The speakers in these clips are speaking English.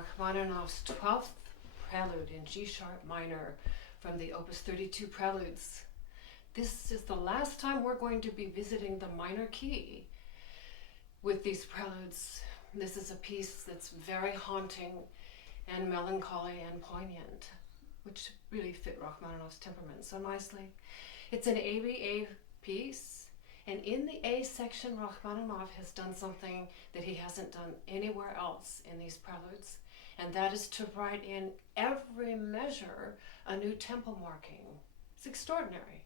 Rachmaninoff's 12th Prelude in G-sharp minor from the Opus 32 Preludes. This is the last time we're going to be visiting the minor key with these preludes. This is a piece that's very haunting and melancholy and poignant, which really fit Rachmaninoff's temperament so nicely. It's an ABA piece, and in the A section, Rachmaninoff has done something that he hasn't done anywhere else in these preludes, and that is to write in every measure a new tempo marking. It's extraordinary.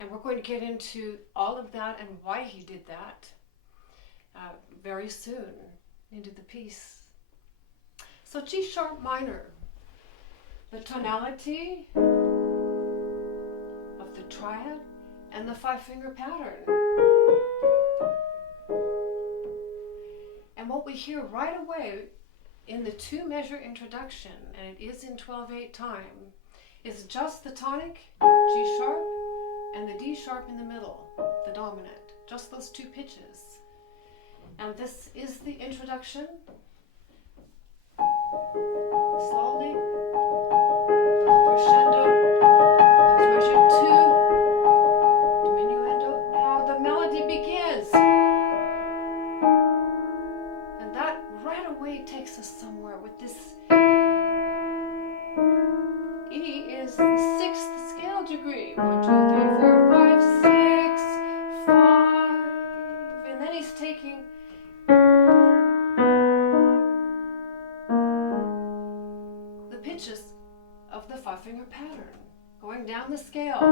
And we're going to get into all of that and why he did that very soon into the piece. So G-sharp minor, the tonality of the triad and the five-finger pattern. And what we hear right away in the two-measure introduction, and it is in 12/8 time, is just the tonic, G-sharp, and the D-sharp in the middle, the dominant, just those two pitches. And this is the introduction. Slowly, little crescendo, there's measure 2, diminuendo. Now the melody begins. And that right away takes us somewhere with this. E is the 6th scale degree. 1, 2, 3, 4, 5, 6, 5. And then he's taking the pitches of the five-finger pattern, going down the scale.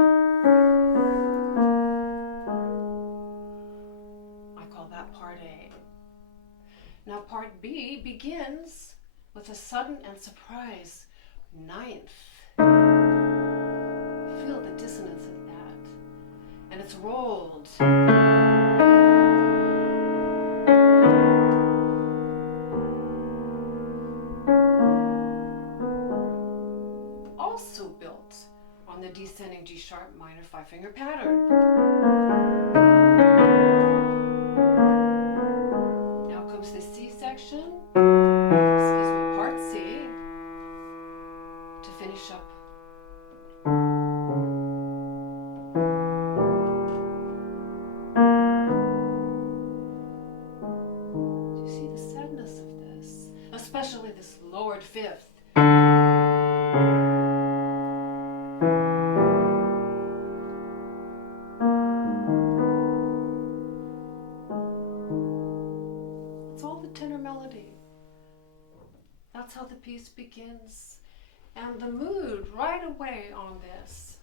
I call that part A. Now part B begins with a sudden and surprise 9th. Feel the dissonance of that. And it's rolled. Also built on the descending G-sharp minor five-finger pattern. Now comes the C section, part C, to finish up. Do you see the sadness of this? Especially this lowered fifth. That's how the piece begins. And the mood right away on this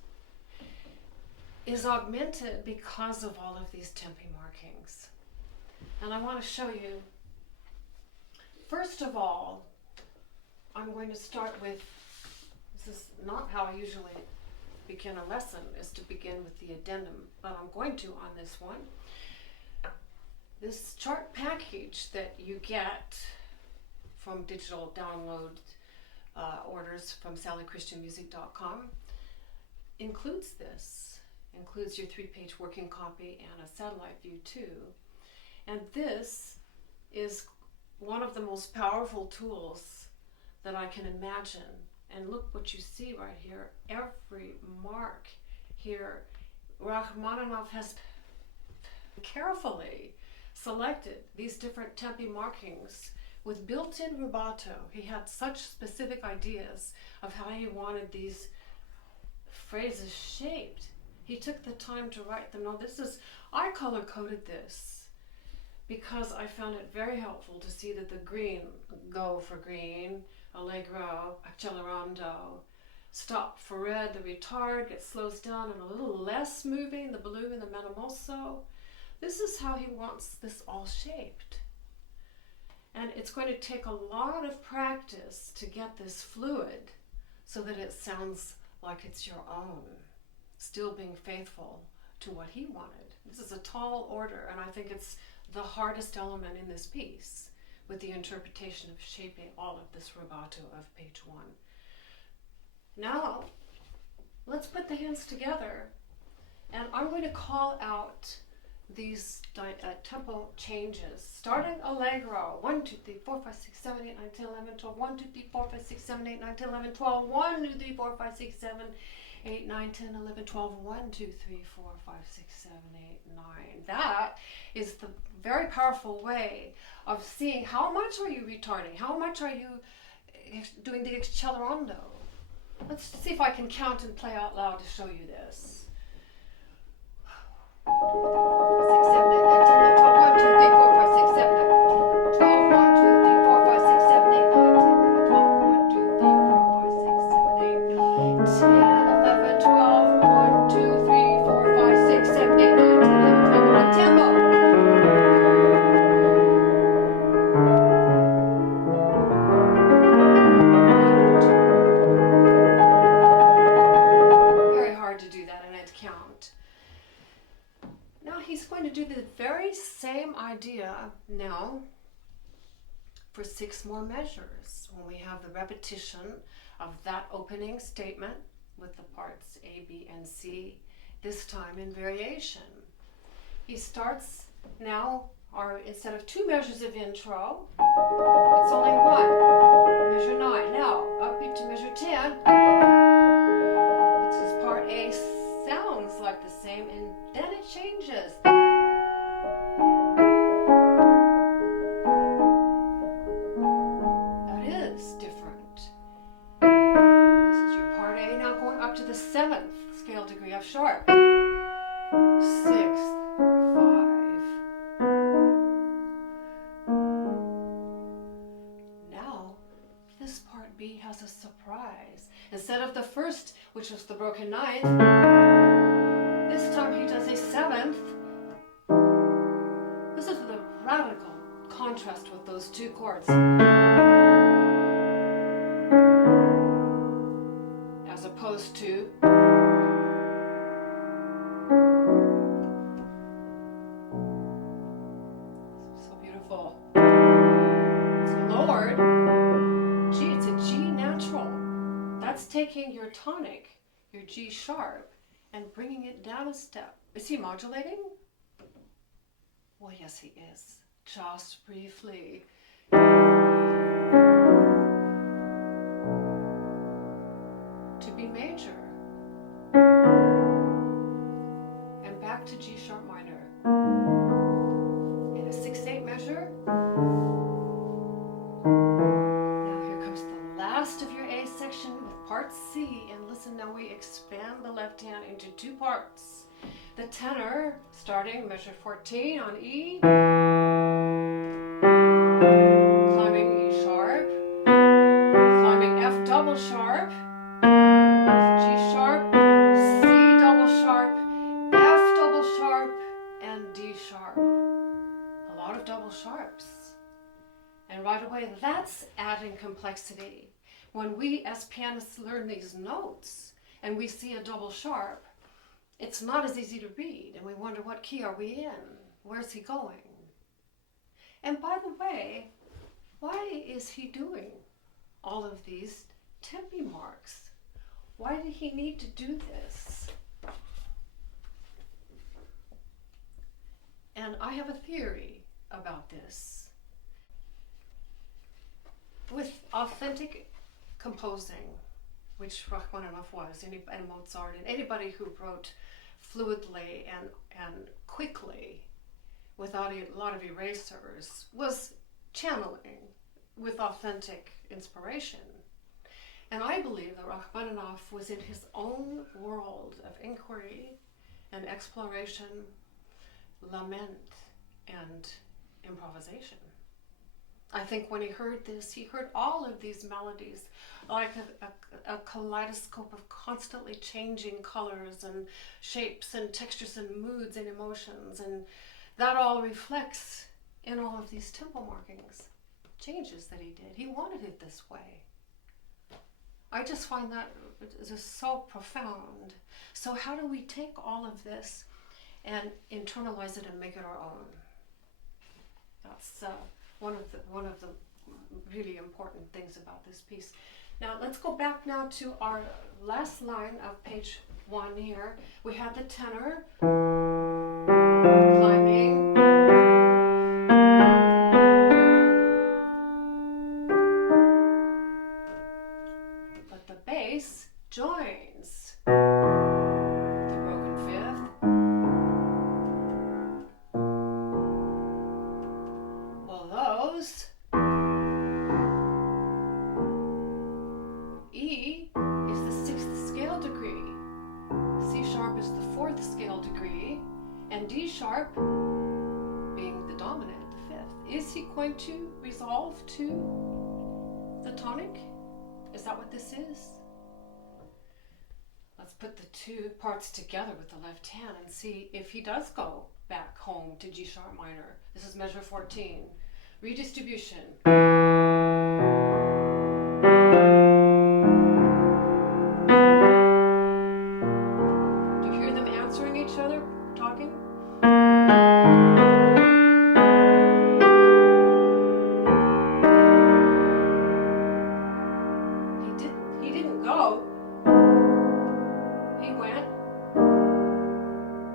is augmented because of all of these tempi markings. And I want to show you, first of all, I'm going to start with, this is not how I usually begin a lesson, is to begin with the addendum, but I'm going to on this one. This chart package that you get from digital download orders from sallychristianmusic.com includes this. Includes your 3-page working copy and a satellite view too. And this is one of the most powerful tools that I can imagine. And look what you see right here. Every mark here, Rachmaninoff has carefully selected these different tempi markings with built-in rubato. He had such specific ideas of how he wanted these phrases shaped. He took the time to write them. Now this is, I color-coded this because I found it very helpful to see that the green, go for green, allegro, accelerando, stop for red, the retard, it slows down and a little less moving, the blue and the metamorpho. This is how he wants this all shaped. And it's going to take a lot of practice to get this fluid so that it sounds like it's your own, still being faithful to what he wanted. This is a tall order, and I think it's the hardest element in this piece, with the interpretation of shaping all of this rubato of page 1. Now, let's put the hands together, and I'm going to call out these tempo changes, starting allegro, 1, 2, 3, 4, 5, 6, 7, 8, 9, 10, 11, 12, 1, 2, 3, 4, 5, 6, 7, 8, 9, 10, 11, 12, 1, 2, 3, 4, 5, 6, 7, 8, 9, 10, 11, 12, 1, 2, 3, 4, 5, 6, 7, 8, 9. That is the very powerful way of seeing how much are you retarding, how much are you doing the accelerando. Let's see if I can count and play out loud to show you this. 6, 7, 8, 9, 10, 11, 12, 1, 2, 3, 4, 5, 6, 7, 8, 12, 1, 2, 3, 4, 5, 6, 7, 8, 9, 10, 11, 12, 1, 2, 3, 4, 5, 6, 7, 8, 10, 11, 12, 1, 2, 3, 4, 5, 6, 7, 8, 9, 10, 11, 12, 1, tempo. Very hard to do that in a count. Now he's going to do the very same idea now for 6 more measures when we have the repetition of that opening statement with the parts A, B, and C, this time in variation. He starts now, instead of 2 measures of intro, it's only 1. Measure 9. Now, upbeat to measure 10. This is part A, sounds like the same, and then it changes. That is different. This is your part A, now going up to the 7th scale degree of sharp. 6th, 5. Now, this part B has a surprise. Instead of the first, which was the broken 9th, this time he does a 7th. This is the radical contrast with those 2 chords. As opposed to so beautiful. It's lowered G, it's a G natural. That's taking your tonic, your G sharp, and bringing it down a step. Is he modulating? Well, yes, he is. Just briefly. To B major. And back to G sharp minor. In a 6/8 measure. Now here comes the last of your A section with part C. And listen, now we expand the left hand into 2 parts. The tenor, starting measure 14 on E, climbing E sharp, climbing F double sharp, G sharp, C double sharp, F double sharp, and D sharp. A lot of double sharps. And right away, that's adding complexity. When we as pianists learn these notes and we see a double sharp, it's not as easy to read, and we wonder, what key are we in? Where's he going? And by the way, why is he doing all of these tempi marks? Why did he need to do this? And I have a theory about this. With authentic composing, which Rachmaninoff was, and Mozart, and anybody who wrote fluidly and quickly without a lot of erasers was channeling with authentic inspiration. And I believe that Rachmaninoff was in his own world of inquiry and exploration, lament, and improvisation. I think when he heard this, he heard all of these melodies like a kaleidoscope of constantly changing colors and shapes and textures and moods and emotions, and that all reflects in all of these tempo markings, changes that he did. He wanted it this way. I just find that just so profound. So how do we take all of this and internalize it and make it our own? That's one of the really important things about this piece. Now let's go back now to our last line of page 1 here. We have the tenor, climbing goes. E is the 6th scale degree. C sharp is the 4th scale degree. And D sharp, being the dominant, the 5th. Is he going to resolve to the tonic? Is that what this is? Let's put the two parts together with the left hand and see if he does go back home to G sharp minor. This is measure 14. Redistribution. Do you hear them answering each other, talking? He didn't go. He went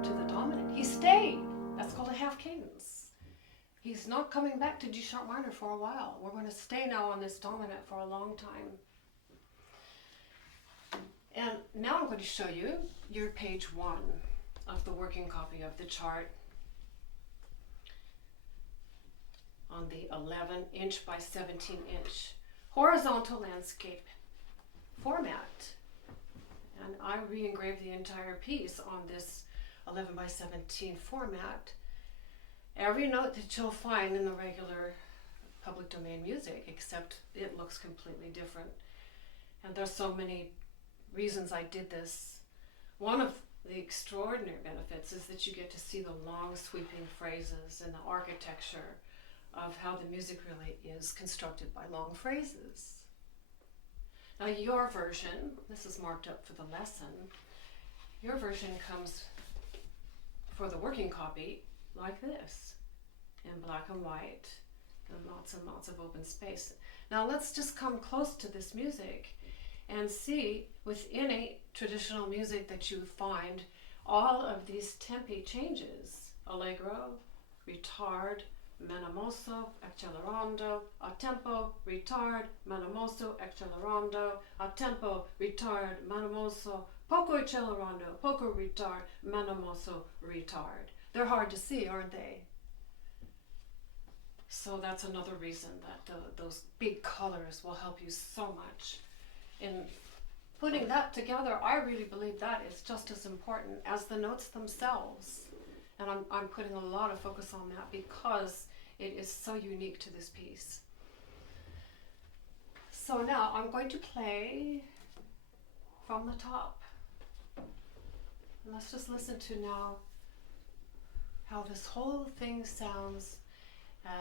to the dominant. He stayed. That's called a half cadence. He's not coming back to G sharp minor for a while. We're going to stay now on this dominant for a long time. And now I'm going to show you your page 1 of the working copy of the chart on the 11-inch by 17-inch horizontal landscape format. And I re-engraved the entire piece on this 11 by 17 format. Every note that you'll find in the regular public domain music, except it looks completely different. And there's so many reasons I did this. One of the extraordinary benefits is that you get to see the long sweeping phrases and the architecture of how the music really is constructed by long phrases. Now your version, this is marked up for the lesson, your version comes for the working copy like this, in black and white, and lots of open space. Now let's just come close to this music and see within a traditional music that you find all of these tempi changes: allegro, retard, menamoso, accelerando, a tempo, retard, menamoso, accelerando, a tempo, retard, menamoso, poco accelerando, poco retard, menamoso, retard. They're hard to see, aren't they? So that's another reason that those big colors will help you so much. In putting that together, I really believe that is just as important as the notes themselves. And I'm putting a lot of focus on that because it is so unique to this piece. So now I'm going to play from the top. And let's just listen to now how this whole thing sounds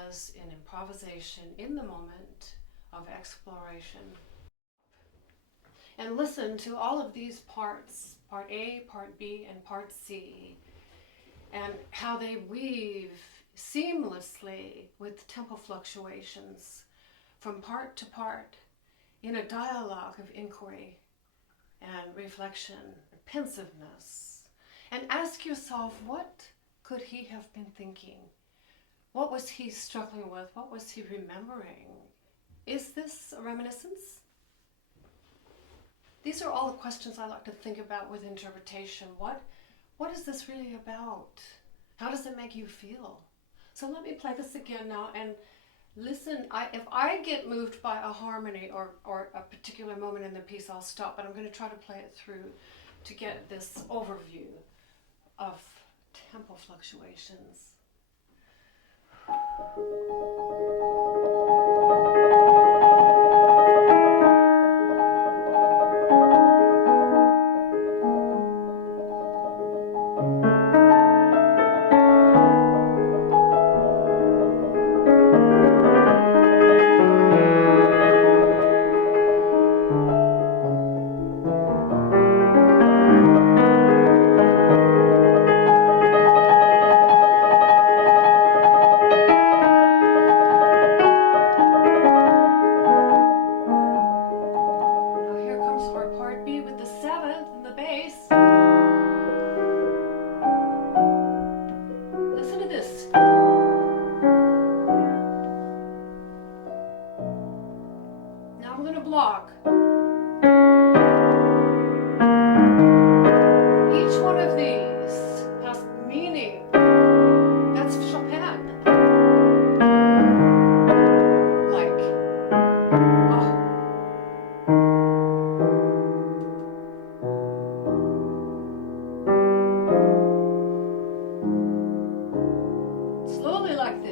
as an improvisation in the moment of exploration. And listen to all of these parts, part A, part B, and part C, and how they weave seamlessly with tempo fluctuations from part to part in a dialogue of inquiry and reflection, pensiveness. And ask yourself, what could he have been thinking? What was he struggling with? What was he remembering? Is this a reminiscence? These are all the questions I like to think about with interpretation. What is this really about? How does it make you feel? So let me play this again now and listen. If I get moved by a harmony or a particular moment in the piece, I'll stop, but I'm going to try to play it through to get this overview of tempo fluctuations.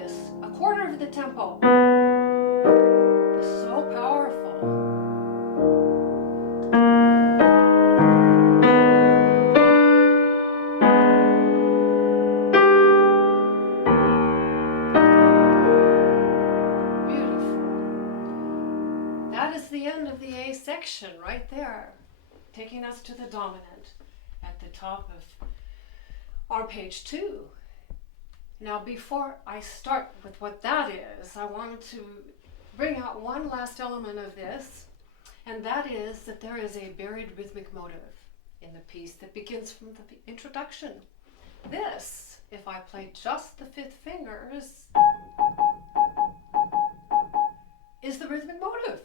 this, a quarter of the tempo. It's so powerful. That is the end of the A section right there, taking us to the dominant at the top of our page 2. Now before I start with what that is, I wanted to bring out one last element of this, and that is that there is a buried rhythmic motive in the piece that begins from the introduction. This, if I play just the 5th fingers, is the rhythmic motive.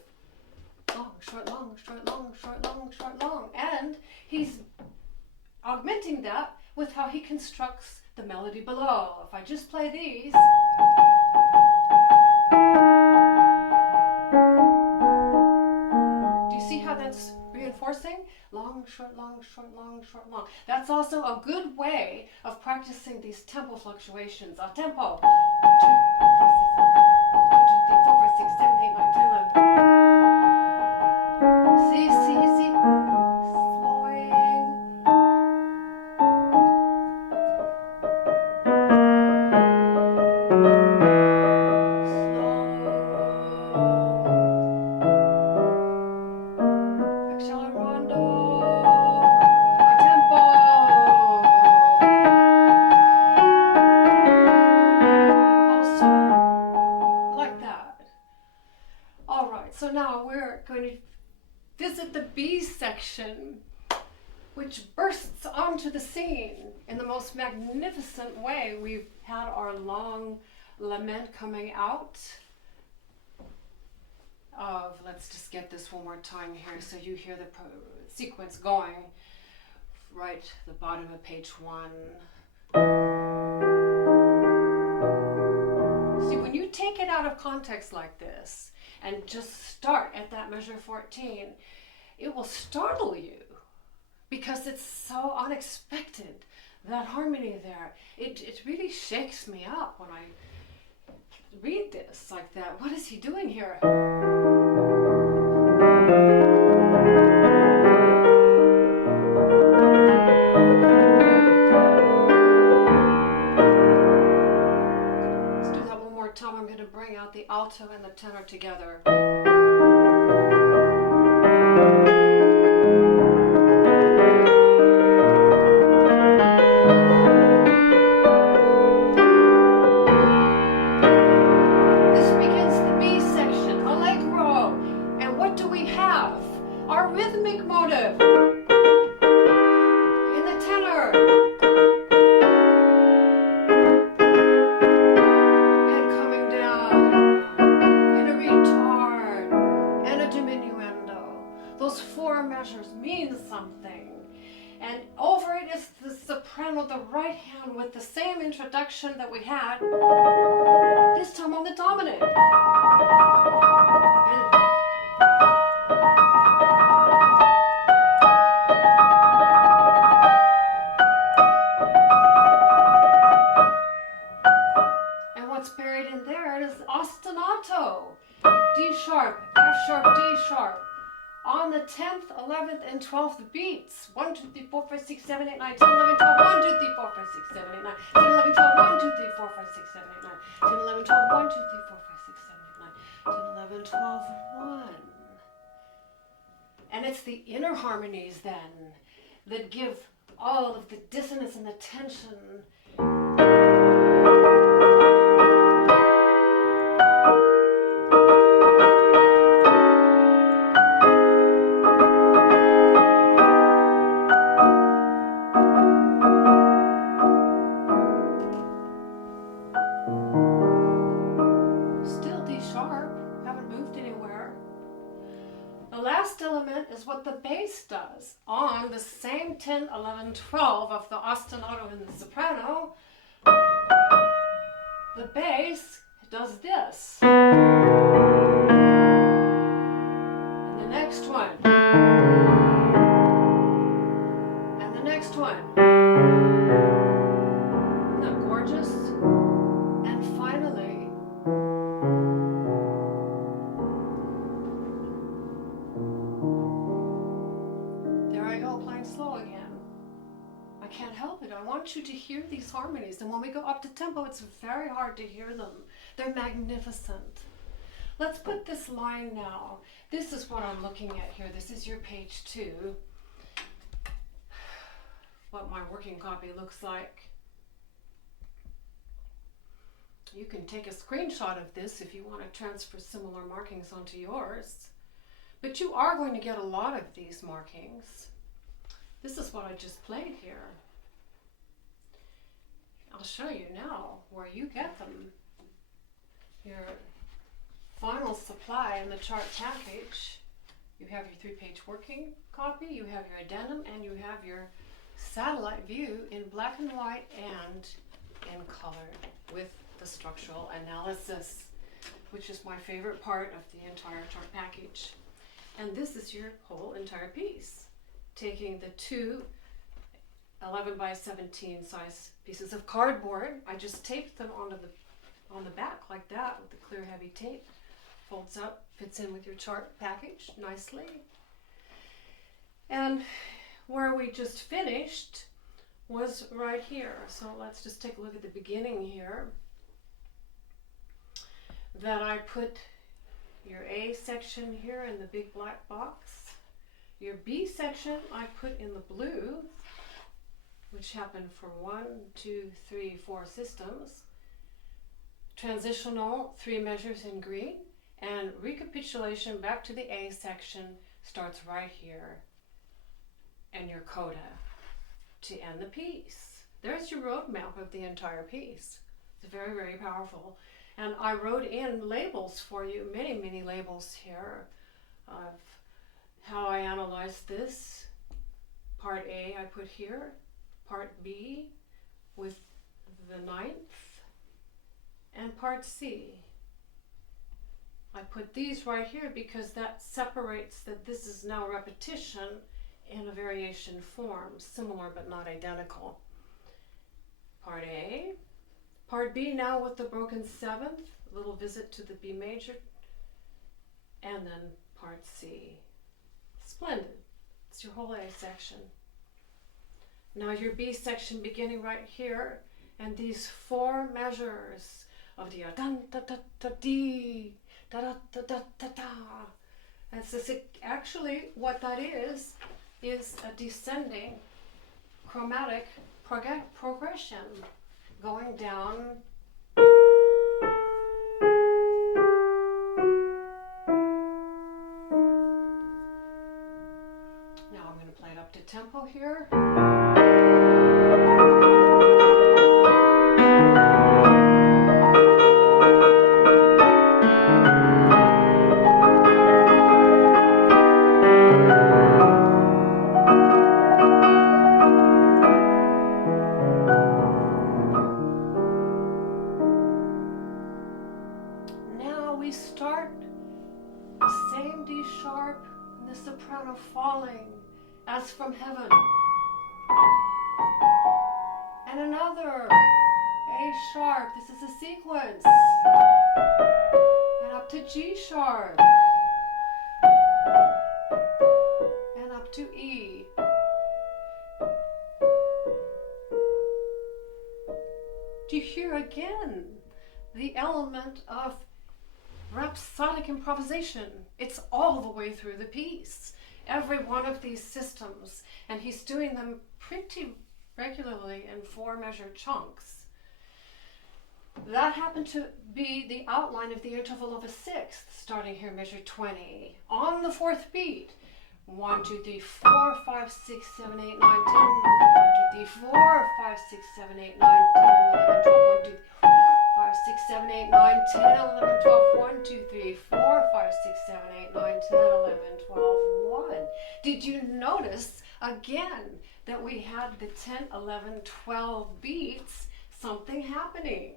Long, short, long, short, long, short, long, short, long. And he's augmenting that with how he constructs the melody below. If I just play these, do you see how that's reinforcing? Long, short, long, short, long, short, long. That's also a good way of practicing these tempo fluctuations. A tempo. 2, 3, 4, 5, 6, 7, 8, 9, 10, 11. See, slowing. Accelerando. A tempo. Also, like that. All right, so now we're going to visit the B section, which bursts onto the scene in the most magnificent way. We've had our long lament coming out of, let's just get this one more time here so you hear the sequence going. Right, the bottom of page 1. See, when you take it out of context like this and just start at that measure 14, it will startle you because it's so unexpected. That harmony there, it really shakes me up when I read this like that. What is he doing here? Let's do that one more time. I'm going to bring out the alto and the tenor together. Our rhythmic motive in the tenor and coming down in a retard and a diminuendo. Those 4 measures mean something. And over it is the soprano, the right hand, with the same introduction that we had, this time on the dominant. And what's buried in there is ostinato. D sharp, F sharp, D sharp. On the 10th, 11th, and 12th beats. 1, 2, 3, 4, 5, 6, 7, 8, 9, 10, 11, 12, 1, 2, 3, 4, 5, 6, 7, 8, 9, 10, 11, 12, 1, 2, 3, 4, 5, 6, 7, 8, 9, 10, 11, 12, 1, 2, 3, 4, 5, 6, 7, 8, 9, 10, 11, 12, 1. And it's the inner harmonies then that give all of the dissonance and the tension. Still D sharp, haven't moved anywhere. The last element is what the bass does. On the same 10, 11, 12 of the ostinato and the soprano, the bass does this. And the next one. And the next one. Isn't that gorgeous? And finally, want you to hear these harmonies. And when we go up to tempo, it's very hard to hear them. They're magnificent. Let's put this line now. This is what I'm looking at here. This is your page 2. What my working copy looks like. You can take a screenshot of this if you want to transfer similar markings onto yours. But you are going to get a lot of these markings. This is what I just played here. I'll show you now where you get them. Your final supply in the chart package. You have your 3-page working copy, you have your addendum, and you have your satellite view in black and white and in color with the structural analysis, which is my favorite part of the entire chart package. And this is your whole entire piece. Taking the 2 11 by 17 size pieces of cardboard, I just taped them on the back like that with the clear heavy tape. Folds up, fits in with your chart package nicely. And where we just finished was right here. So let's just take a look at the beginning here. That I put your A section here in the big black box. Your B section I put in the blue, which happened for 1, 2, 3, 4 systems. Transitional 3 measures in green, and recapitulation back to the A section starts right here. And your coda to end the piece. There's your roadmap of the entire piece. It's very, very powerful. And I wrote in labels for you, many, many labels here of how I analyzed this. Part A I put here, part B with the 9th, and part C. I put these right here because that separates that this is now repetition in a variation form, similar but not identical. Part A. Part B now with the broken 7th, a little visit to the B major, and then part C. Splendid. It's your whole A section. Now your B section beginning right here, and these 4 measures of the dun da da da dee da da da da da da. And so actually what that is a descending chromatic progression going down. Now I'm going to play it up to tempo here. Soprano falling as from heaven, and another A sharp. This is a sequence, and up to G sharp, and up to E. Do you hear again the element of rhapsodic improvisation? It's all the way through the piece. Every one of these systems, and he's doing them pretty regularly in 4 measure chunks. That happened to be the outline of the interval of a 6th, starting here measure 20. On the 4th beat, 1, 2, 3, 4, 5, 6, 7, 8, 9, 10, 1, 2, 3, 4, 5, 6, 7, 8, 9, 10, 11, 12, 1, 2, 3, 4, 5, 6, 7, 8, 9, 10, 11, 12, 1, 2, 3, 4, 5, 6, 7, 8, 9, 10, 11, 12, 1. Did you notice again that we had the 10, 11, 12 beats, something happening?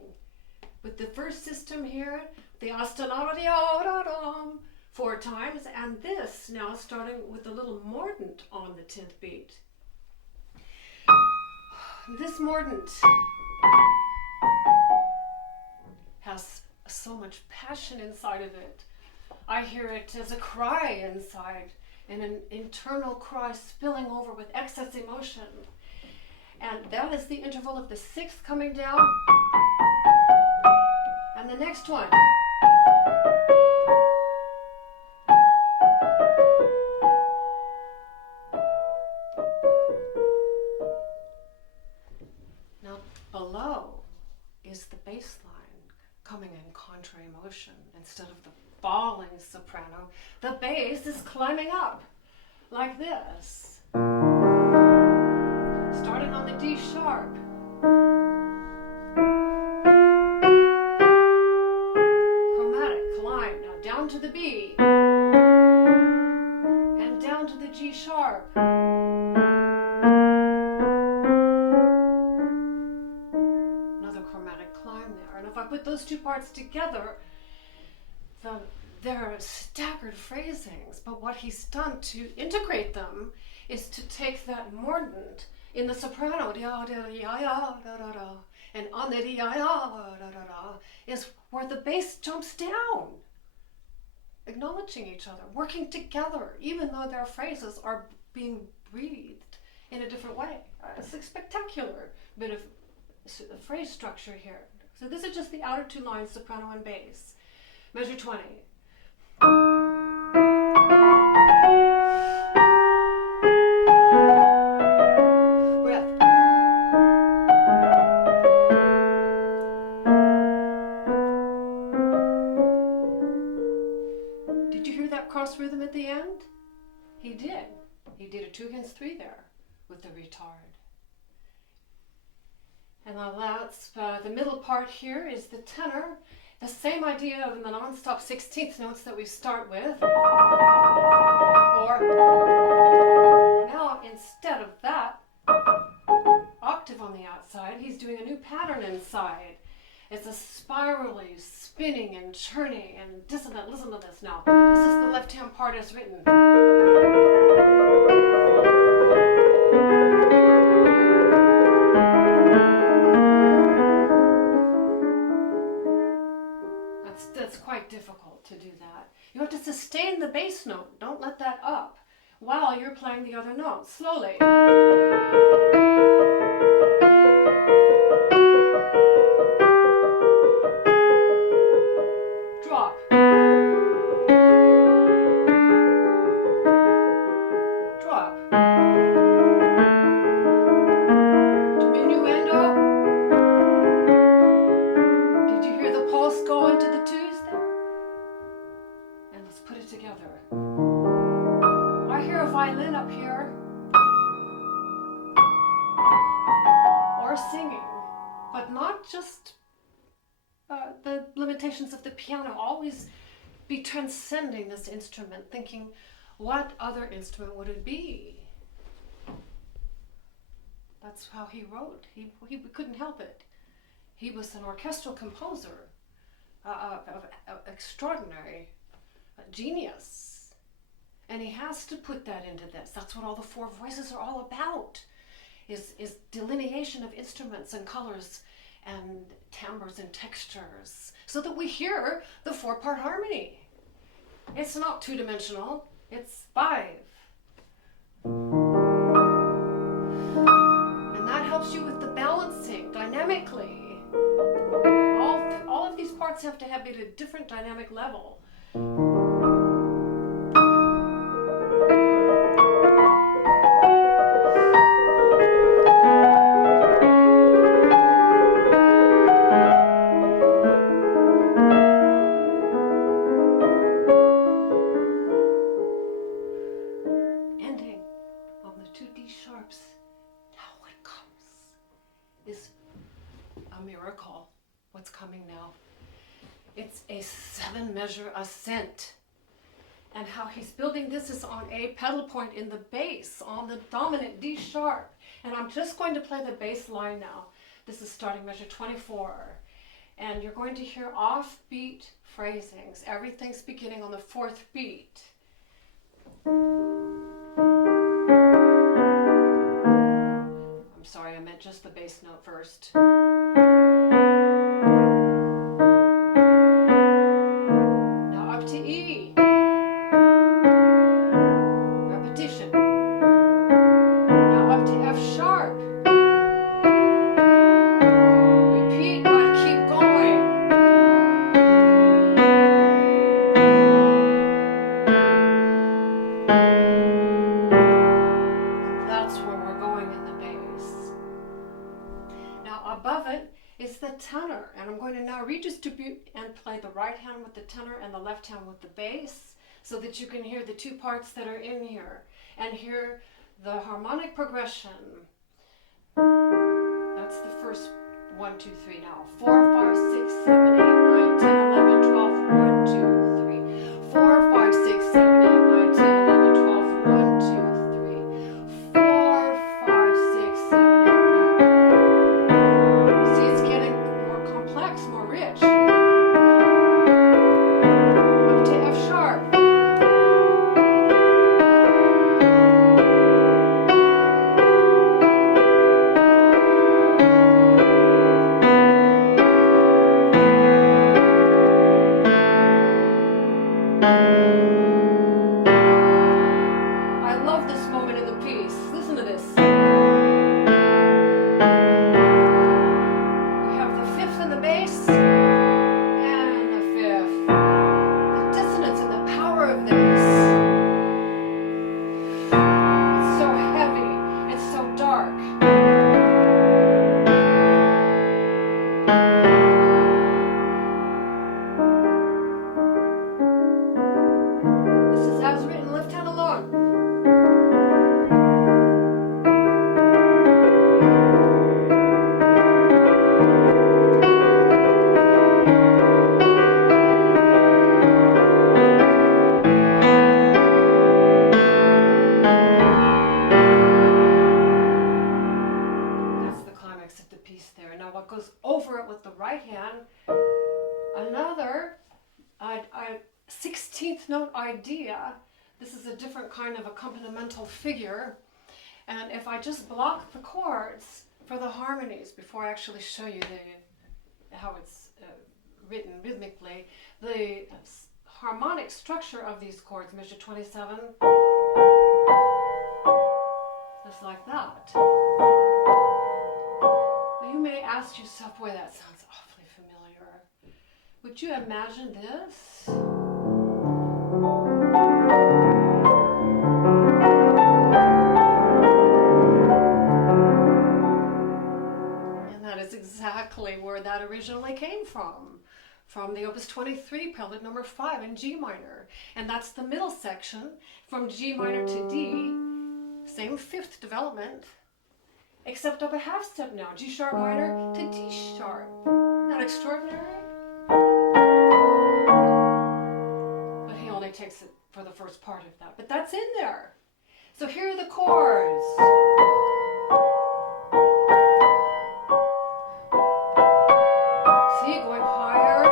With the first system here, the ostinato, 4 times, and this now starting with a little mordant on the 10th beat. This mordant has so much passion inside of it. I hear it as a cry inside, and an internal cry spilling over with excess emotion. And that is the interval of the sixth coming down. And the next one. Now below is the bass line coming in contrary motion. Instead of the falling soprano, the bass is climbing up like this. Starting on the D sharp. Chromatic climb. Now down to the B. And down to the G sharp. Another chromatic climb there. And if I put those two parts together, they're staggered phrasings. But what he's done to integrate them is to take that mordant in the soprano, and on the is where the bass jumps down, acknowledging each other, working together, even though their phrases are being breathed in a different way. It's a spectacular bit of phrase structure here. So this is just the outer two lines, soprano and bass. Measure 20. Cross rhythm at the end? He did. He did a 2 against 3 there with the retard. And now that's the middle part here is the tenor. The same idea of the non-stop 16th notes that we start with. Or now instead of that octave on the outside, he's doing a new pattern inside. It's a spirally spinning and churning and dissonant. Listen to this now. This is the left-hand part as written. That's quite difficult to do that. You have to sustain the bass note. Don't let that up while you're playing the other notes slowly. Drop. Drop. Diminuendo. Did you hear the pulse go into the twos there? And let's put it together. I hear a violin up here. Or singing. But not just the limitations of the piano. Always be transcending this instrument, thinking, what other instrument would it be? That's how he wrote. He couldn't help it. He was an orchestral composer of extraordinary genius. And he has to put that into this. That's what all the four voices are all about, is delineation of instruments and colors and timbres and textures, so that we hear the 4-part harmony. It's not 2-dimensional, it's 5. And that helps you with the balancing dynamically. All of these parts have to be at a different dynamic level. It's a 7-measure ascent. And how he's building this is on a pedal point in the bass, on the dominant D sharp. And I'm just going to play the bass line now. This is starting measure 24. And you're going to hear offbeat phrasings. Everything's beginning on the 4th beat. I'm sorry, I meant just the bass note first. To E. Repetition. Now up to F sharp. and play the right hand with the tenor and the left hand with the bass, so that you can hear the two parts that are in here and hear the harmonic progression. That's the first 1, 2, 3 now. 4, 5, 6, 7, 8, 9, 10, 11, 12, 1, 2, 3. 4, 5, 6, 7, 8, 9, 10, 11, 12, 1, 2, 3. 4, 5, 6, 7, 8, 9. See, it's getting more complex, more rich. Up to F sharp. I love this moment in the piece. Listen to this. We have the fifth in the bass and the fifth. The dissonance and the power of this. It's so heavy. It's so dark. This is as written, left hand alone. That's the climax of the piece there. Now what goes over it with the right hand, another 16th note idea. This is a different kind of accompanimental figure. And if I just block the chords for the harmonies before I actually show you how it's written rhythmically, the harmonic structure of these chords, measure 27, just like that. Now you may ask yourself, boy, that sounds awfully familiar. Would you imagine this? And that is exactly where that originally came from the Opus 23 Prelude number 5 in G minor. And that's the middle section from G minor to D, same fifth development, except up a half step now, G sharp minor to D sharp. Isn't that extraordinary? But he only takes it for the first part of that. But that's in there. So here are the chords. See, going higher.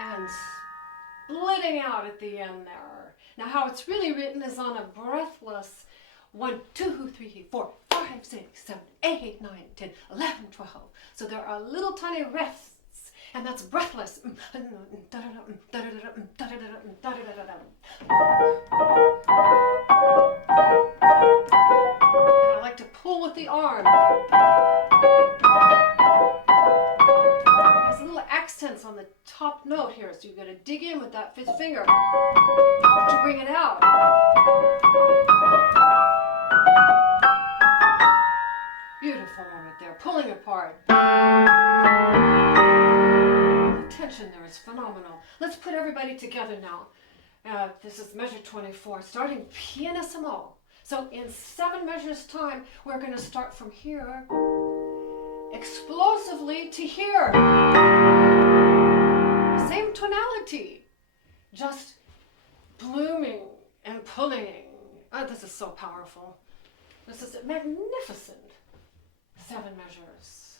And splitting out at the end there. Now how it's really written is on a breathless 1, 2, 3, 4, 5, 6, 7, 8, 9, 10, 11, 12. So there are little tiny rests, and that's breathless. And I like to pull with the arm. There's little accents on the top note here, so you've got to dig in with that fifth finger to bring it out. Beautiful moment there, pulling apart. The tension there is phenomenal. Let's put everybody together now. This is measure 24, starting pianissimo. So in 7 measures time, we're going to start from here, explosively to here. Same tonality, just blooming and pulling. Oh, this is so powerful. This is magnificent. 7 measures.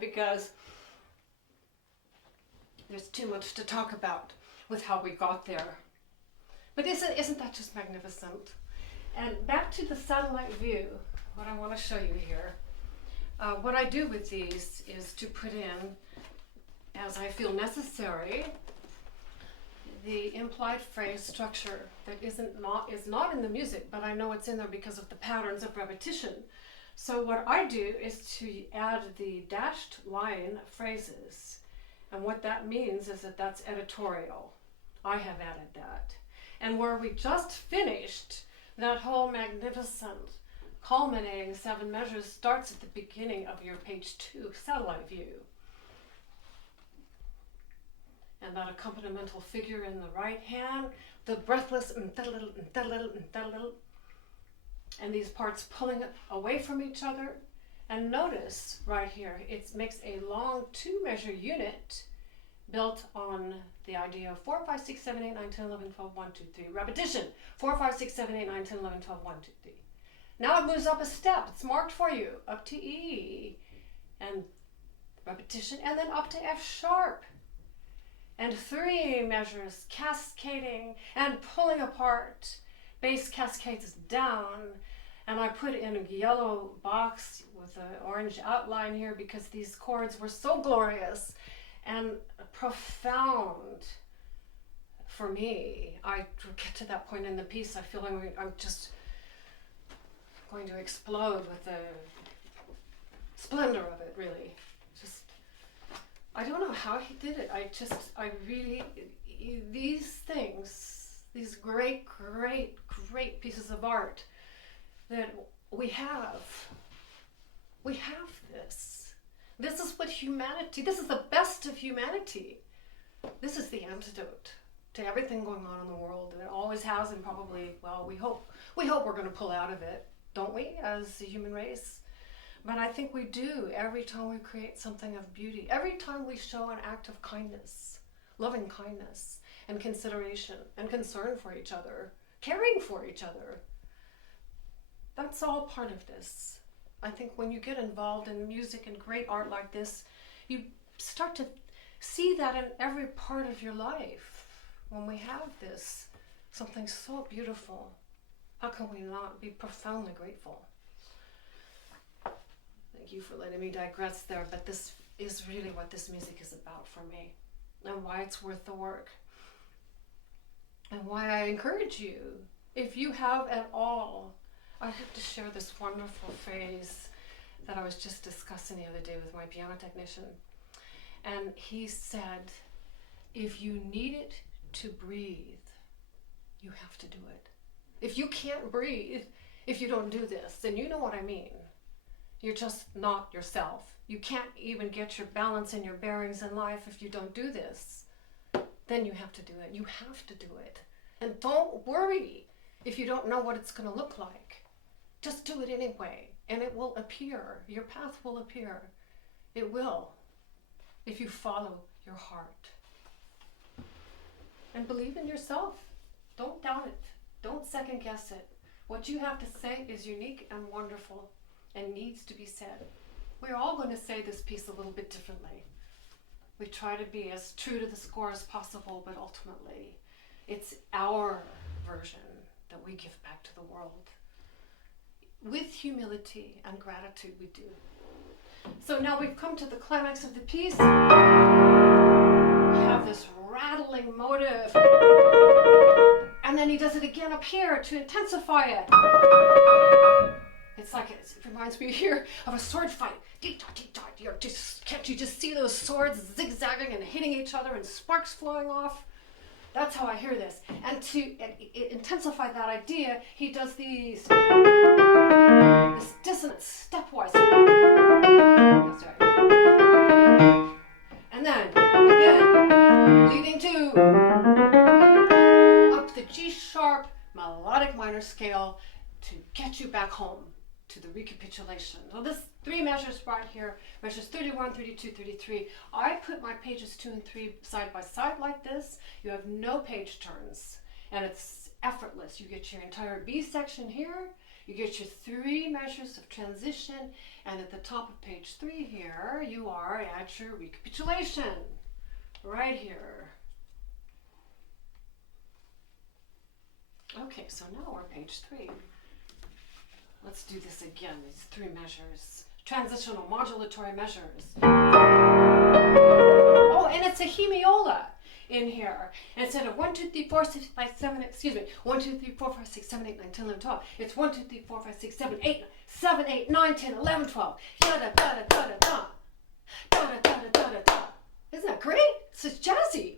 Because there's too much to talk about with how we got there. But isn't that just magnificent? And back to the satellite view, what I want to show you here. What I do with these is to put in, as I feel necessary, the implied phrase structure that is not in the music, but I know it's in there because of the patterns of repetition. So what I do is to add the dashed line phrases. And what that means is that that's editorial. I have added that. And where we just finished, that whole magnificent culminating 7 measures starts at the beginning of your page 2 satellite view. And that accompanimental figure in the right hand, the breathless and these parts pulling away from each other. And notice right here, it makes a long 2-measure unit built on the idea of 4, 5, 6, 7, 8, 9, 10, 11, 12, 1, 2, 3. Repetition. 4, 5, 6, 7, 8, 9, 10, 11, 12, 1, 2, 3. Now it moves up a step. It's marked for you. Up to E. And repetition. And then up to F sharp. And 3 measures cascading and pulling apart. Bass cascades down. And I put in a yellow box with an orange outline here because these chords were so glorious and profound for me. I get to that point in the piece, I feel like I'm just going to explode with the splendor of it, really. Just, I don't know how he did it. I really, these things, these great, great, great pieces of art that we have this. This is what humanity, this is the best of humanity. This is the antidote to everything going on in the world, and it always has, and probably, well, we hope we're going to pull out of it, don't we, as the human race? But I think we do every time we create something of beauty, every time we show an act of kindness, loving kindness, and consideration, and concern for each other, caring for each other. That's all part of this. I think when you get involved in music and great art like this, you start to see that in every part of your life. When we have this, something so beautiful, how can we not be profoundly grateful? Thank you for letting me digress there, but this is really what this music is about for me, and why it's worth the work, and why I encourage you, if you have at all, I have to share this wonderful phrase that I was just discussing the other day with my piano technician. And he said, if you need it to breathe, you have to do it. If you can't breathe, if you don't do this, then you know what I mean. You're just not yourself. You can't even get your balance and your bearings in life if you don't do this. Then you have to do it. You have to do it. And don't worry if you don't know what it's going to look like. Just do it anyway, and it will appear. Your path will appear. It will, if you follow your heart. And believe in yourself. Don't doubt it. Don't second guess it. What you have to say is unique and wonderful and needs to be said. We're all going to say this piece a little bit differently. We try to be as true to the score as possible, but ultimately, it's our version that we give back to the world. With humility and gratitude we do. So now we've come to the climax of the piece. We have this rattling motive. And then he does it again up here to intensify it. It's like, it reminds me here of a sword fight. Can't you just see those swords zigzagging and hitting each other and sparks flying off? That's how I hear this. And to intensify that idea, he does this dissonance stepwise. That's right. And then, again, leading to up the G sharp melodic minor scale to get you back home to the recapitulation. So this 3 measures right here, measures 31, 32, 33. I put my pages 2 and 3 side by side like this. You have no page turns, and it's effortless. You get your entire B section here. You get your 3 measures of transition, and at the top of page 3 here, you are at your recapitulation, right here. Okay, so now we're page 3. Let's do this again, these 3 measures. Transitional modulatory measures. Oh, and it's a hemiola in here. Instead of 1, 2, 3, 4, 6, 5, 7, 1, 2, 3, 4, 5, 6, 7, 8, 9, 10, 11, 12. It's 1, 2, 3, 4, 5, 6, 7, 8, 7, 8, 9, 10, 11, 12. Da da da da da da. Da da da da da da. Isn't that great? It's just jazzy.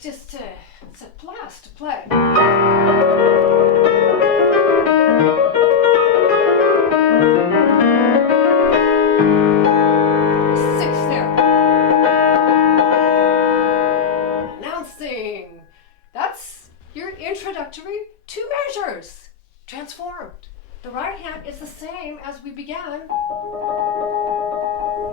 Just it's a blast to play. 6 there. Announcing. That's your introductory 2 measures. Transformed. The right hand is the same as we began.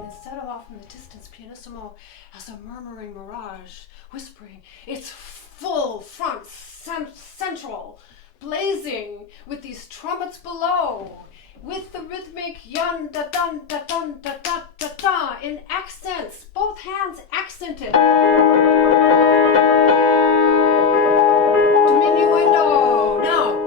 Instead of off in the distance, pianissimo as a murmuring mirage, whispering, it's full front, central, blazing with these trumpets below, with the rhythmic yun da dun da dun da da da da in accents, both hands accented. Diminuendo. Now.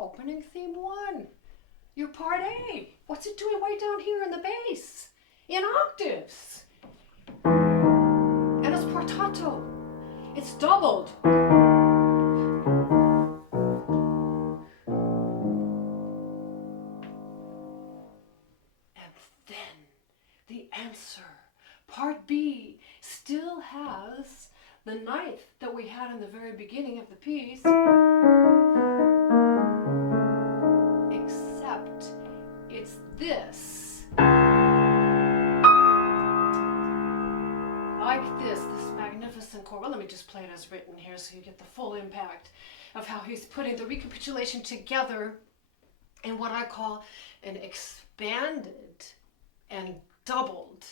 Opening theme 1, your part A. What's it doing way down here in the bass? In octaves. And it's portato. It's doubled. And then the answer. Part B still has the 9th that we had in the very beginning of the piece. It's this. Like this magnificent chord. Well, let me just play it as written here so you get the full impact of how he's putting the recapitulation together in what I call an expanded and doubled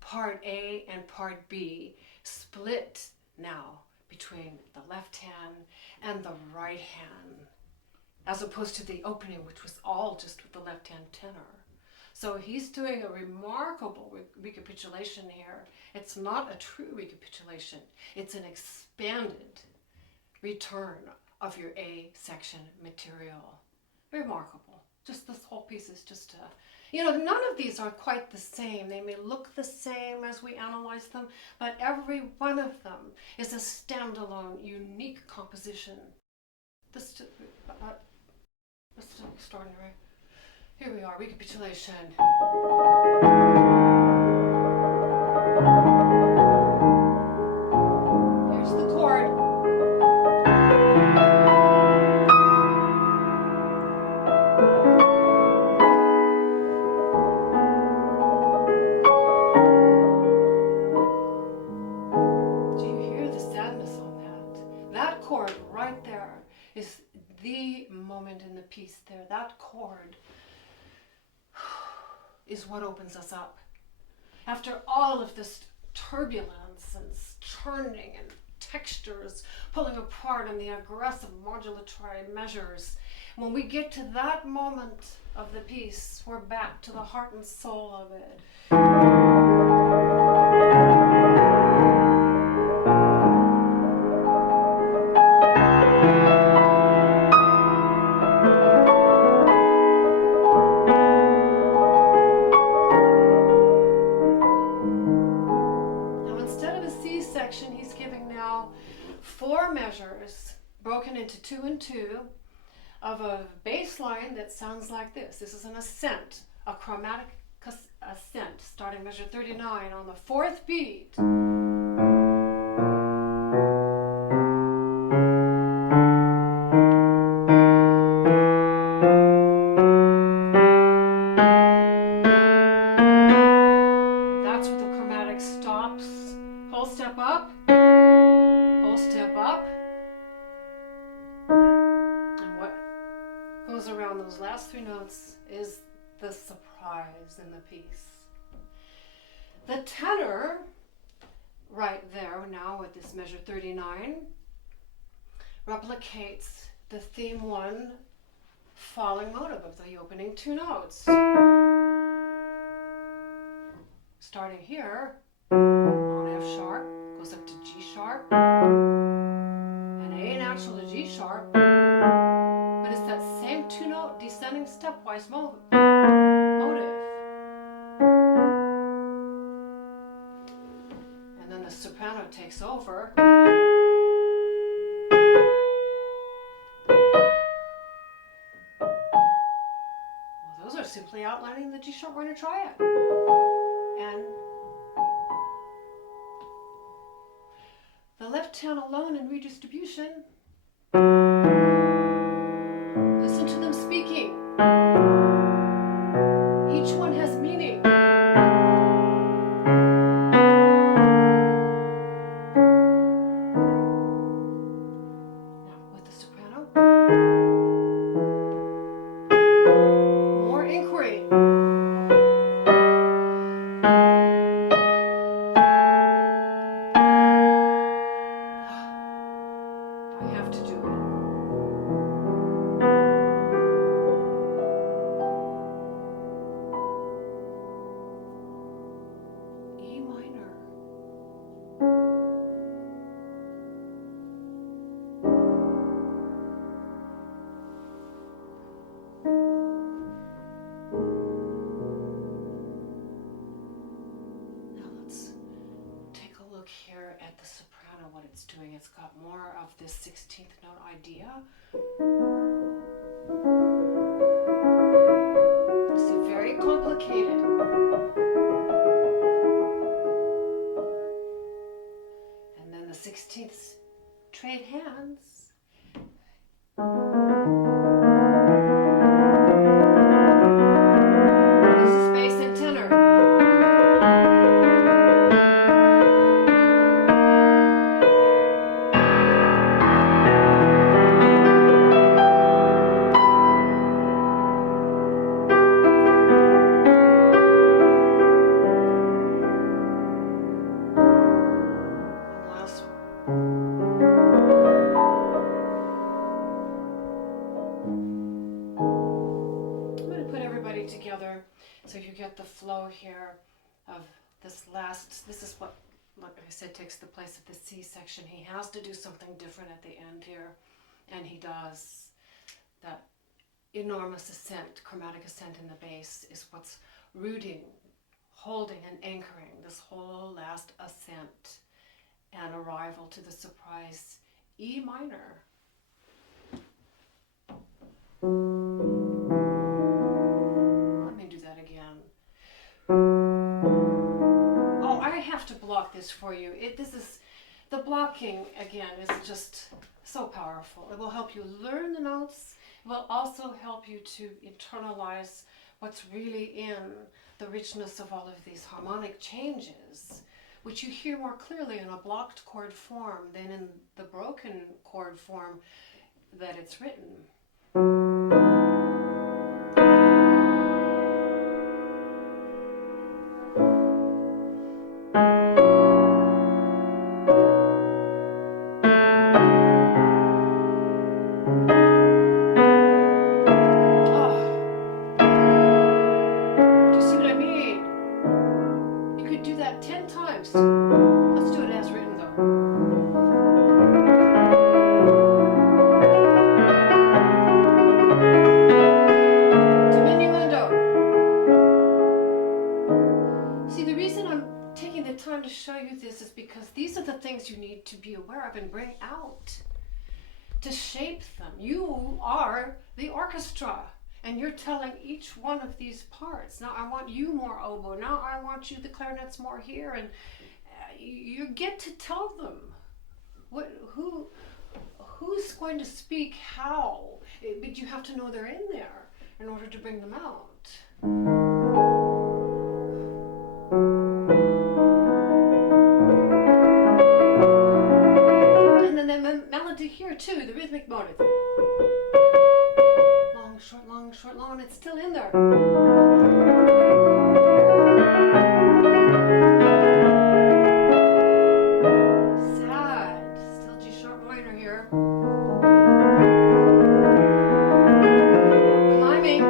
part A and part B, split now between the left hand and the right hand, as opposed to the opening, which was all just with the left-hand tenor. So he's doing a remarkable recapitulation here. It's not a true recapitulation. It's an expanded return of your A section material. Remarkable. Just this whole piece is just, none of these are quite the same. They may look the same as we analyze them, but every one of them is a standalone, unique composition. This is extraordinary. Here we are, recapitulation. Here's the chord. Do you hear the sadness on that? That chord right there is the moment in the piece there. That chord is what opens us up. After all of this turbulence and churning and textures pulling apart and the aggressive modulatory measures, when we get to that moment of the piece, we're back to the heart and soul of it. He's giving now 4 measures broken into 2 and 2 of a bass line that sounds like this. This is an ascent, a chromatic ascent, starting measure 39 on the 4th beat. That's where the chromatic stops. Whole step up, whole step up, and what goes around those last 3 notes is the surprise in the piece. The tenor, right there now with this measure 39, replicates the theme 1 . falling motive of the opening 2 notes. starting here on F sharp, goes up to G sharp, and A natural to G sharp, but it's that same two-note descending stepwise motive. And then the soprano takes over. Well, those are simply outlining the G sharp minor triad. And the left hand alone in redistribution, listen to them speaking. Each one has meaning. Now with the soprano, more inquiry. I have to do it. E minor. Now let's take a look here at the soprano, what it's doing. It's got more of this 16th note idea. This is very complicated. And then the 16th trade hands. This is bass and tenor. One last one. I'm going to put everybody together so you get the flow here of this last, this is what, like I said, takes the place of the C section. He has to do something different at the end here, and he does. That enormous ascent, chromatic ascent in the bass is what's rooting, holding and anchoring this whole last ascent and arrival to the surprise E minor. Let me do that again. Oh, I have to block this for you. The blocking again is just so powerful. It will help you learn the notes. It will also help you to internalize what's really in the richness of all of these harmonic changes, which you hear more clearly in a blocked chord form than in the broken chord form that it's written. Let's do it as written though. Diminuendo. See, the reason I'm taking the time to show you this is because these are the things you need to be aware of and bring out to shape them. You are the orchestra. And you're telling each one of these parts, now I want you more oboe, now I want you the clarinets more here, and you get to tell them who's going to speak how, but you have to know they're in there in order to bring them out. And then the melody here too, the rhythmic motive. Long, short, long, it's still in there. Sad, still G sharp minor here. Climbing.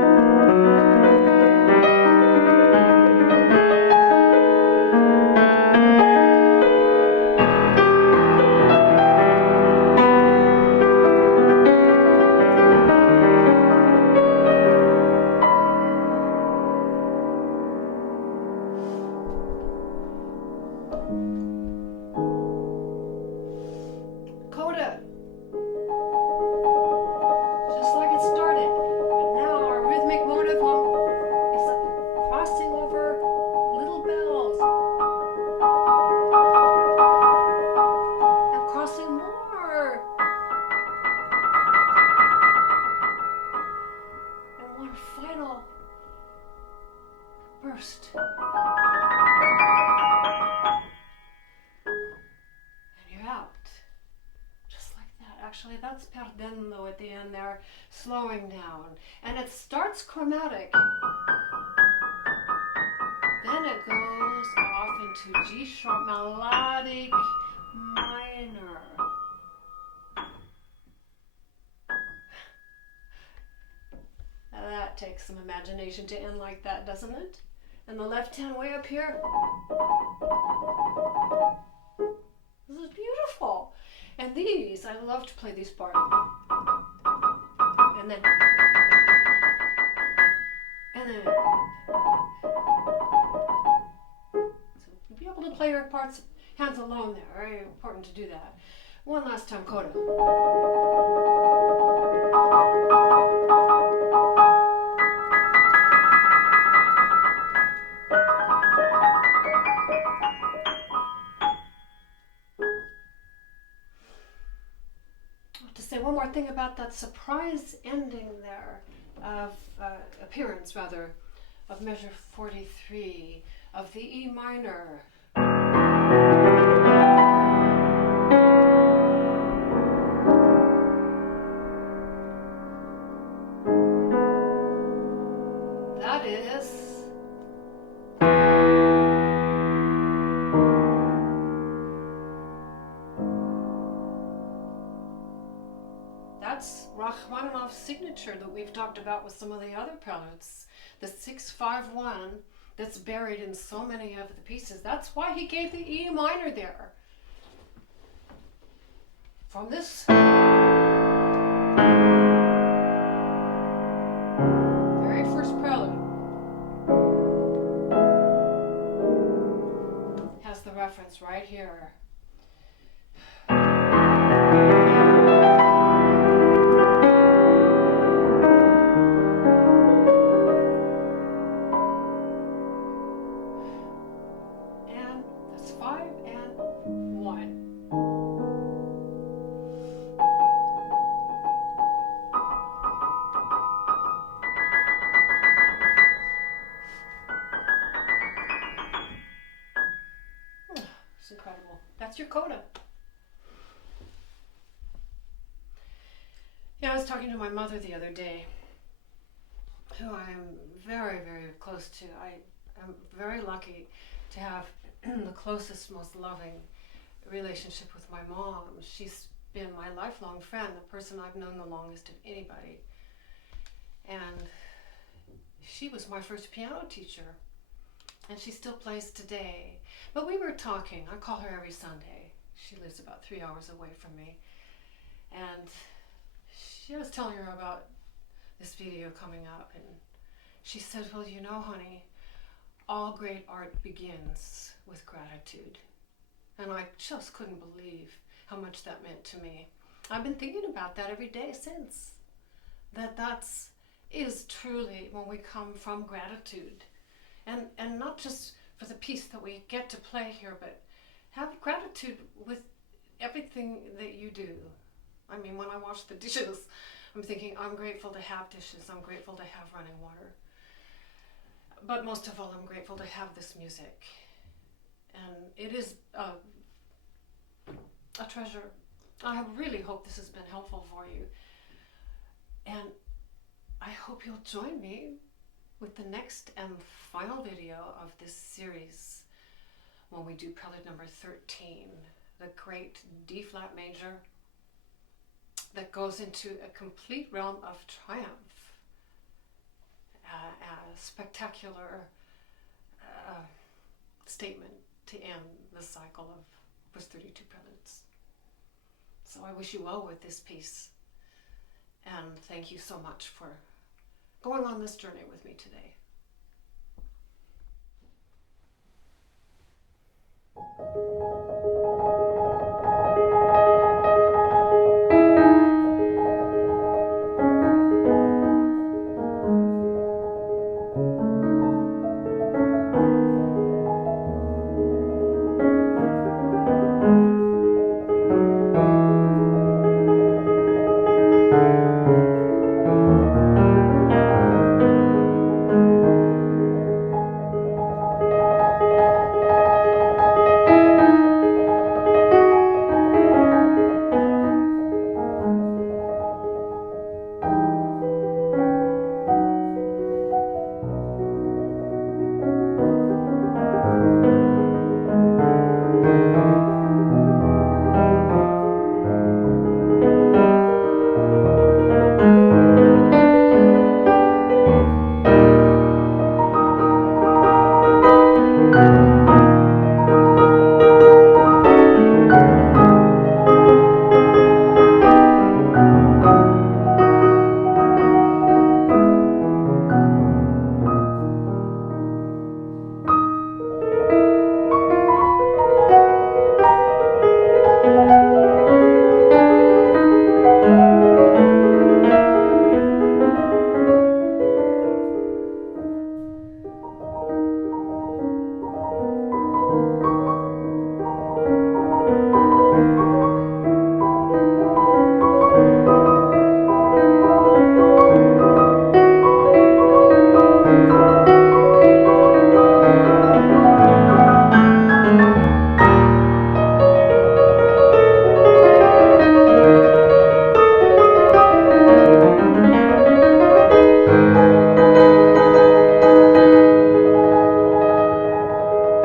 And you're out. Just like that. Actually, that's perdendo at the end there, slowing down. And it starts chromatic. Then it goes off into G sharp melodic minor. Now that takes some imagination to end like that, doesn't it? And the left hand way up here. This is beautiful. And these, I love to play these parts. And then. So you'll be able to play your parts hands alone there. Very important to do that. One last time, Coda. To say one more thing about that surprise ending there of appearance rather of measure 43 of the E minor. That is Rachmaninoff's signature that we've talked about with some of the other preludes. The 651 that's buried in so many of the pieces. That's why he gave the E minor there. From this very first prelude has the reference right here. Incredible. That's your Coda. Yeah, I was talking to my mother the other day, who I am very, very close to. I am very lucky to have the closest, most loving relationship with my mom. She's been my lifelong friend, the person I've known the longest of anybody. And she was my first piano teacher. And she still plays today. But we were talking. I call her every Sunday. She lives about 3 hours away from me. And I was telling her about this video coming up. And she said, well, you know, honey, all great art begins with gratitude. And I just couldn't believe how much that meant to me. I've been thinking about that every day since. That is truly when we come from gratitude. And not just for the piece that we get to play here, but have gratitude with everything that you do. I mean, when I wash the dishes, I'm thinking, I'm grateful to have dishes. I'm grateful to have running water. But most of all, I'm grateful to have this music. And it is a treasure. I really hope this has been helpful for you. And I hope you'll join me with the next and final video of this series when we do prelude number 13, the great D flat major that goes into a complete realm of triumph, a spectacular statement to end the cycle of Opus 32 preludes. So I wish you well with this piece, and thank you so much for going on this journey with me today.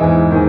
you.